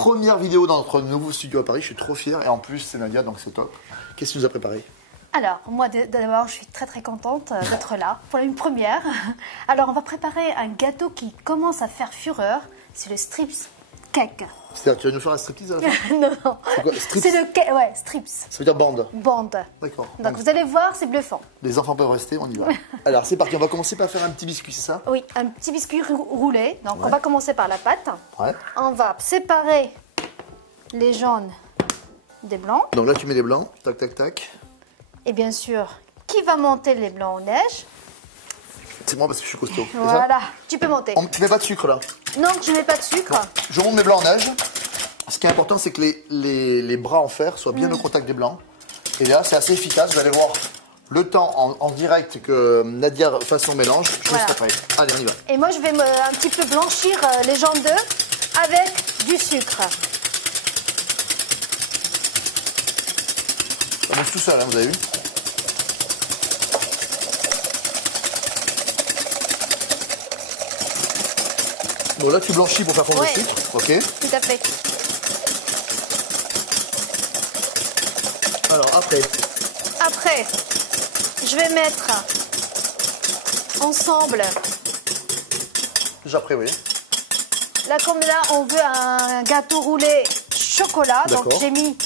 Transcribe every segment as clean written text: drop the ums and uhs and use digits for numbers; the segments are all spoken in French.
première vidéo dans notre nouveau studio à Paris. Je suis trop fier. Et en plus, c'est Nadia, donc c'est top. Qu'est-ce que tu nous as préparé? Alors, moi d'abord, je suis très contente d'être là pour une première. Alors, on va préparer un gâteau qui commence à faire fureur. C'est le strips cake. C'est-à-dire, tu vas nous faire un striptease à la fin? Non. C'est quoi, strips? C'est le cake, ouais, strips. Ça veut dire bande. Bande. D'accord. Donc, vous allez voir, c'est bluffant. Les enfants peuvent rester, on y va. Alors, c'est parti. On va commencer par faire un petit biscuit, c'est ça? Oui, un petit biscuit roulé. Donc, Ouais. on va commencer par la pâte. Ouais. On va séparer les jaunes des blancs. Donc là, tu mets les blancs. Tac, tac, tac. Et bien sûr, qui va monter les blancs en neige? C'est moi parce que je suis costaud. c'est ça? Voilà, tu peux monter. Tu mets pas de sucre là? Non, je ne mets pas de sucre. Je monte mes blancs en neige. Ce qui est important, c'est que les bras en fer soient bien au contact des blancs. Et là, c'est assez efficace. Vous allez voir le temps en direct que Nadia fasse son mélange. Je Voilà. serai prêt. Allez, on y va. Et moi, je vais un petit peu blanchir les jaunes d'œufs avec du sucre. Ça mange tout seul, hein, vous avez vu? Bon, là, tu blanchis pour faire fondre Ouais. le sucre. Ok. Tout à fait. Alors, après. Après, je vais mettre ensemble. Déjà après, oui. Là, comme là, on veut un gâteau roulé chocolat. Donc, D'accord. j'ai mis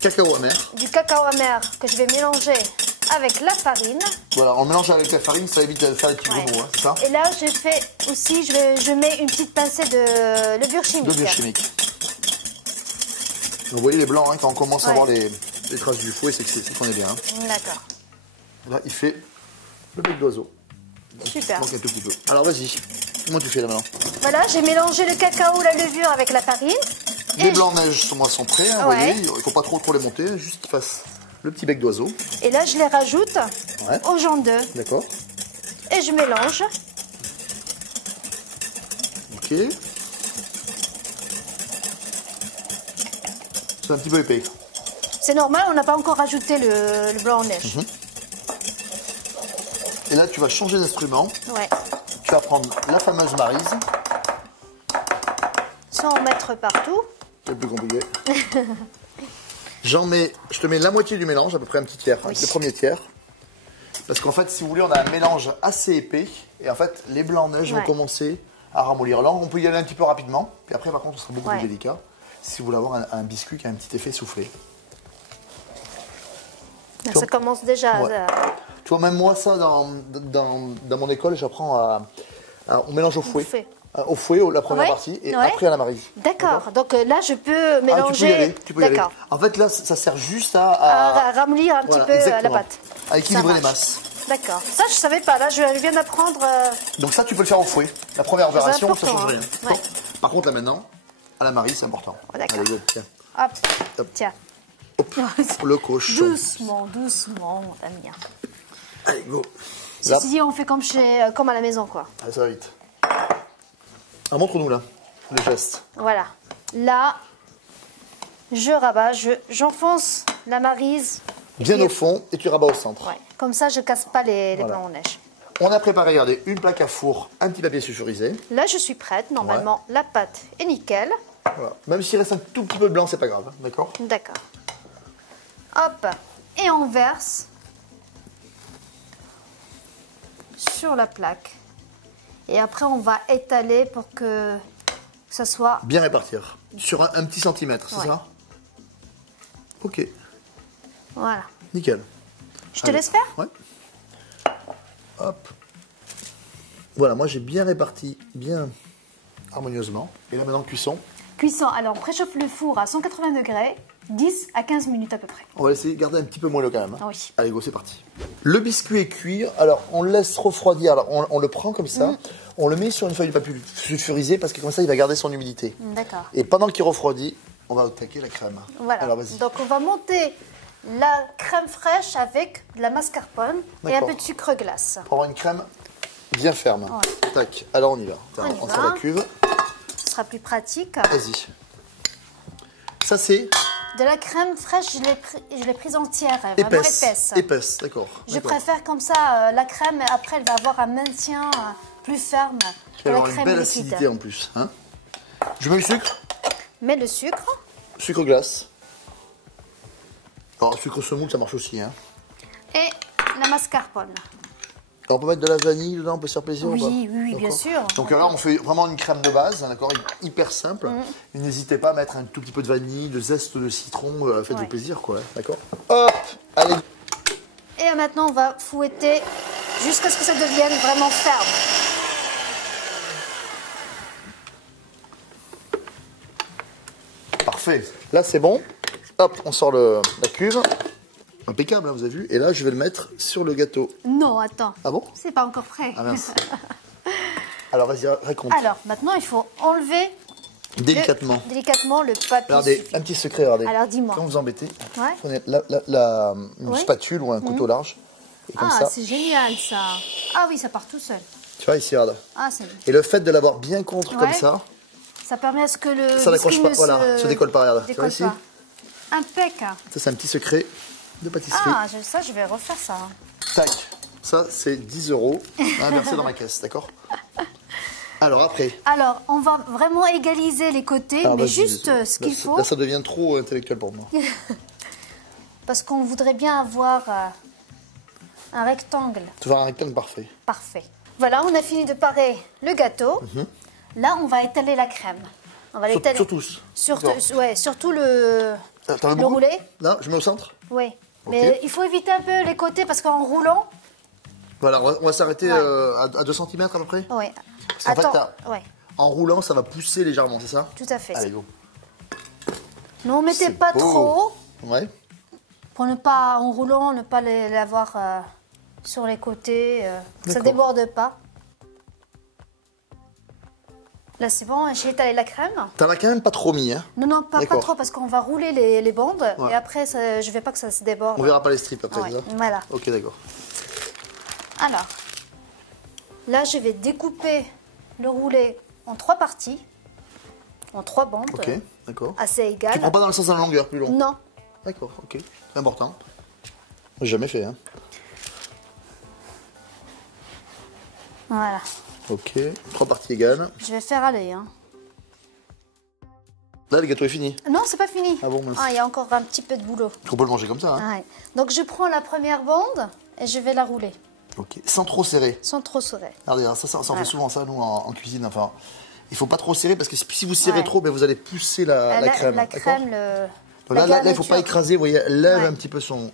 Cacao amer. du cacao amer que je vais mélanger avec la farine. Voilà, on mélange avec la farine, ça évite de faire des petits Ouais. bonbons, hein, c'est ça? Et là, je fais aussi, je mets une petite pincée de levure chimique. De biochimique. Vous voyez les blancs, hein, quand on commence à Ouais. voir les traces du fouet, c'est qu'on est bien. Hein. D'accord. Là, il fait le bec d'oiseau. Super. Il manque un tout petit peu. Alors, vas-y. Comment tu fais là maintenant? Voilà, j'ai mélangé le cacao, la levure avec la farine. Les Et blancs neige sont prêts, hein, vous Ouais. voyez. Il ne faut pas trop les monter, juste qu'ils fassent le petit bec d'oiseau. Et là, je les rajoute Ouais. aux jaunes d'œufs. D'accord. Et je mélange. Ok. C'est un petit peu épais. C'est normal, on n'a pas encore rajouté le blanc en neige. Et là, tu vas changer d'instrument. Ouais. Tu vas prendre la fameuse Maryse. Sans en mettre partout. C'est plus compliqué. Je te mets la moitié du mélange, à peu près un petit tiers, Oui. le premier tiers. Parce qu'en fait, si vous voulez, on a un mélange assez épais. Et en fait, les blancs neige vont Ouais. commencer à ramollir. Là, on peut y aller un petit peu rapidement. Puis après, par contre, ce sera beaucoup Ouais. plus délicat. Si vous voulez avoir un biscuit qui a un petit effet soufflé. Là, ça commence déjà Ouais. à... Tu vois, même moi, ça, dans mon école, j'apprends on mélange au fouet. Fouet. Au fouet, la première Ouais. partie, et Ouais. après à la Maryse. D'accord. Donc là, je peux Ah, mélanger. tu peux y aller. D'accord. En fait, là, ça sert juste À ramollir un voilà, petit peu la exactement. pâte. À équilibrer Ça les marche. masses. D'accord. Ça, je savais pas. Là, je viens d'apprendre. Donc ça, tu peux le faire au fouet. La première opération, ça important, change rien. hein. Ouais. Par contre, là maintenant, à la Maryse, c'est important. Oh, d'accord. Allez, go, tiens. Hop. Hop. Tiens. Hop, le cochon. Doucement, doucement, mon ami. Allez, go. Là, Ceci dit, on fait comme à la maison, quoi. allez, ça va vite. Ah, montre-nous là, les gestes. Voilà. Là, je rabats, j'enfonce la Maryse. Bien puis- au fond, et tu rabats au centre. Ouais. Comme ça, je casse pas les Voilà. blancs en neige. On a préparé, regardez, une plaque à four, un petit papier sulfurisé. Là, je suis prête. Normalement, la pâte est nickel. Voilà. Même s'il reste un tout petit peu de blanc, c'est pas grave, hein, d'accord? D'accord. Hop. Et on verse sur la plaque. Et après, on va étaler pour que ça soit... Bien répartir. Sur un petit centimètre, c'est Ouais. ça? Ok, Voilà. nickel. Je te Allez. laisse faire? Ouais. Hop. Voilà, moi j'ai bien réparti, bien harmonieusement. Et là maintenant, cuisson. Cuisson. Alors, on préchauffe le four à 180 degrés, 10 à 15 minutes à peu près. On va essayer de garder un petit peu moelleux quand même. hein. Oui. Allez, go, c'est parti. Le biscuit est cuit. Alors, on le laisse refroidir. Alors, on le prend comme ça. On le met sur une feuille de papier sulfurisé parce que comme ça, il va garder son humidité. D'accord. Et pendant qu'il refroidit, on va attaquer la crème. Voilà. Alors, vas-y. Donc, on va monter la crème fraîche avec de la mascarpone et un D'accord. peu de sucre glace. Pour avoir une crème bien ferme. Ouais. Tac. Alors, on y va. Tiens, On y on va. sort la cuve. Ce sera plus pratique. Vas-y. Ça, c'est De la crème fraîche, je l'ai prise entière, vraiment épaisse. épaisse. Épaisse, d'accord. Je d'accord. préfère comme ça, la crème, après, elle va avoir un maintien plus ferme Tu que vas la avoir une crème belle liquide. acidité en plus. Hein. Je mets le sucre. mets le sucre. Sucre glace. Alors, sucre semoule, ça marche aussi. Hein. Et la mascarpone. Alors, on peut mettre de la vanille dedans, on peut se faire plaisir ou pas? Oui, bien sûr. Donc là, on fait vraiment une crème de base, d'accord, hyper simple. Et n'hésitez pas à mettre un tout petit peu de vanille, de zeste de citron, faites-vous plaisir, quoi, d'accord. Hop, allez. Et maintenant, on va fouetter jusqu'à ce que ça devienne vraiment ferme. Parfait. Là, c'est bon. Hop, on sort la cuve. Impeccable, hein, vous avez vu. Et là, je vais le mettre sur le gâteau. Non, attends. Ah bon? C'est pas encore prêt. Ah mince. Alors, vas-y, raconte. Alors, maintenant, il faut enlever Délicatement. délicatement le papier. Regardez, un petit secret, regardez. Alors, dis-moi. Quand vous embêtez, Ouais. prenez une spatule ou un couteau large. Et comme Ah, ça, c'est génial, ça. Ah oui, ça part tout seul. tu vois, ici, regarde. Ah, c'est bien. Et le fait de l'avoir bien contre comme ça, Ça permet à ce que le ça n'accroche biscuit pas, ne voilà, se décolle pas, regarde. Tu vois décolle ici? pas. Impec. Ça, c'est un petit secret de pâtisserie. Ah, ça, je vais refaire ça. Tac. Ça, c'est 10 € à verser dans ma caisse, d'accord? Alors, après. Alors, on va vraiment égaliser les côtés, Alors, mais vas-y, juste vas-y. ce qu'il faut. Là, ça devient trop intellectuel pour moi. Parce qu'on voudrait bien avoir un rectangle Tu vas un rectangle parfait. parfait. Voilà, on a fini de parer le gâteau. Là, on va étaler la crème. On va l'étaler. Sur tous. Surtout le T'en veux beaucoup? roulé. Là, je mets au centre? Oui. Mais il faut éviter un peu les côtés parce qu'en roulant. Voilà, on va s'arrêter à 2 cm à peu près? Oui. Parce qu'en fait, ouais, en roulant, ça va pousser légèrement, c'est ça? tout à fait. Allez, go. Ne mettez C'est pas beau. trop Ouais. pour ne pas, en roulant, ne pas l'avoir sur les côtés. Ça D'accord. déborde pas. Là, c'est bon, j'ai étalé la crème. T'en as quand même pas trop mis, hein? Non, pas D'accord. trop, parce qu'on va rouler les bandes. Ouais. Et après, je ne veux pas que ça se déborde. On verra pas les strips après, Ouais, c'est ça? voilà. Ok, d'accord. Alors, là, je vais découper le roulé en 3 parties, en 3 bandes, Ok, d'accord. assez égales. Tu prends pas dans le sens de la longueur, plus long? Non. D'accord, ok. C'est important. J'ai jamais fait, hein? Voilà. Ok, 3 parties égales. Je vais faire aller. Hein. Là, le gâteau est fini. Non, c'est pas fini. Ah bon, mince. Il y a encore un petit peu de boulot. On peut le manger comme ça, hein? Ouais. Donc, je prends la première bande et je vais la rouler, Ok, sans trop serrer. sans trop serrer. Regardez, hein, ça on Voilà. fait souvent ça, nous, en cuisine. Enfin, il faut pas trop serrer parce que si vous serrez Ouais. trop, ben, vous allez pousser la crème. La d'accord? crème, Donc la là, il ne faut garniture. pas écraser, vous voyez, elle lève Ouais. un petit peu son...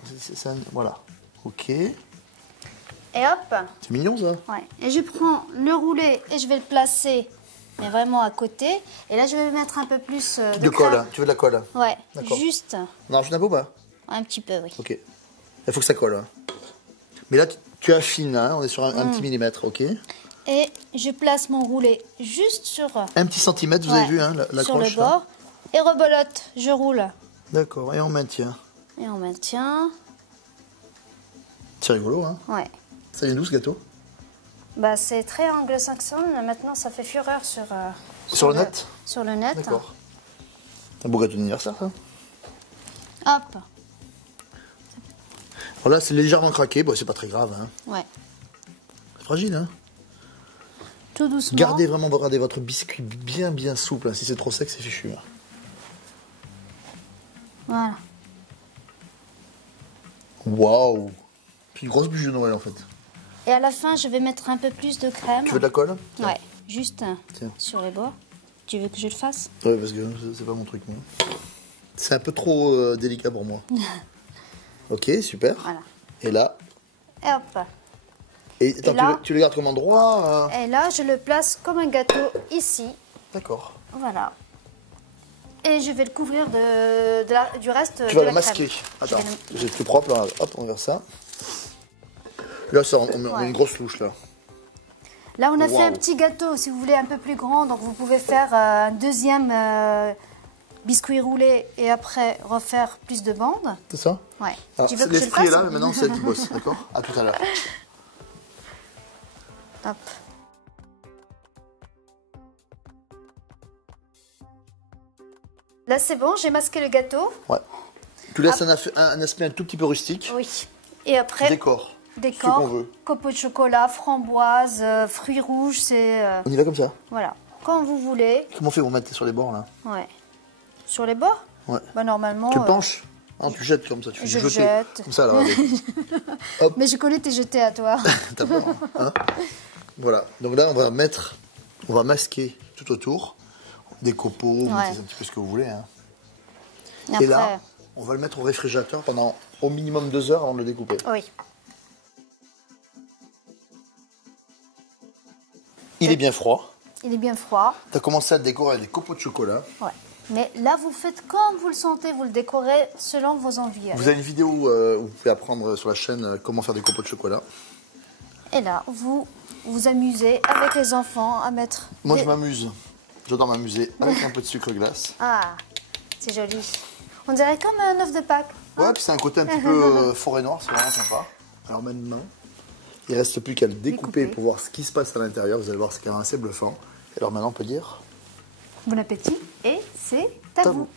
voilà. Ok. Et hop. C'est mignon, ça. Ouais. Et je prends le roulé et je vais le placer, mais vraiment à côté. Et là, je vais mettre un peu plus De colle, crème. hein. Tu veux de la colle, hein? Ouais, D'accord. juste On en rajoute un peu ou pas? un petit peu, oui. Ok. Il faut que ça colle. Hein. Mais là, tu affines, hein. On est sur un petit millimètre, ok. Et je place mon roulé juste sur, Un petit centimètre, vous avez vu, hein, la sur croche, le là. bord. Et rebelote, je roule. D'accord, et on maintient. Et on maintient. C'est rigolo, hein. Ouais. Ça vient d'où, ce gâteau? Bah, c'est très anglo-saxon. Maintenant, ça fait fureur sur, Sur le net? Sur le net. D'accord. Un beau gâteau d'anniversaire, ça. Hop. Alors là, c'est légèrement craqué. Bon, c'est pas très grave, hein. Ouais. C'est fragile, hein. Tout doucement. Gardez votre biscuit bien souple. Hein. Si c'est trop sec, c'est fichu. Hein. Voilà. Waouh! C'est une grosse bûche de Noël, en fait. Et à la fin, je vais mettre un peu plus de crème. Tu veux de la colle? Ouais, juste Tiens. sur les bords. Tu veux que je le fasse? Ouais, parce que c'est pas mon truc, moi. C'est un peu trop délicat pour moi. Ok, super. Voilà. Et là? Et hop. Et attends, là- tu le gardes comme endroit? Et là, je le place comme un gâteau ici. D'accord. Voilà. Et je vais le couvrir du reste Tu de vas la le masquer. crème. Attends, Je vais j'ai plus propre, là. Hop, on va faire ça. Là, ça, on met Ouais. une grosse louche, là. Là, on a fait Waouh. un petit gâteau, si vous voulez, un peu plus grand. Donc, vous pouvez faire un deuxième biscuit roulé et après refaire plus de bandes. C'est ça? Ouais. Alors, Tu veux que je le l'esprit est fasse là, mais maintenant, c'est elle qui bosse. D'accord? À tout à l'heure. Hop. Là, c'est bon, j'ai masqué le gâteau. Ouais. Tu laisses un aspect un tout petit peu rustique. Oui. Et après, Décor. décor, Ce qu'on veut. copeaux de chocolat, framboise, fruits rouges, c'est... On y va comme ça. voilà. Quand vous voulez. Comment on fait? On met sur les bords, là. Ouais. Sur les bords? Ouais. Bah, normalement... Tu le penches? Non, tu jettes comme ça, tu fais Je jeter. jette. Comme ça, là, regarde. Mais je connais tes jetés à toi. T'as peur, hein? Voilà. Donc là, on va masquer tout autour. Des copeaux, vous mettez un petit peu ce que vous voulez. Hein. Après... Et là, on va le mettre au réfrigérateur pendant au minimum 2 heures avant de le découper. Oui. Il est bien froid. Il est bien froid. Tu as commencé à le décorer avec des copeaux de chocolat. Ouais. Mais là, vous faites comme vous le sentez, vous le décorez selon vos envies. Vous avez une vidéo où vous pouvez apprendre sur la chaîne comment faire des copeaux de chocolat. Et là, vous vous amusez avec les enfants à mettre... Moi, je m'amuse. J'adore m'amuser avec un peu de sucre glace. Ah, c'est joli. On dirait comme un œuf de Pâques. Ouais, puis c'est un côté un petit peu forêt noire, c'est vraiment sympa. Alors maintenant, il ne reste plus qu'à le découper pour voir ce qui se passe à l'intérieur. Vous allez voir, c'est quand même assez bluffant. Alors maintenant, on peut dire... Bon appétit et c'est à vous.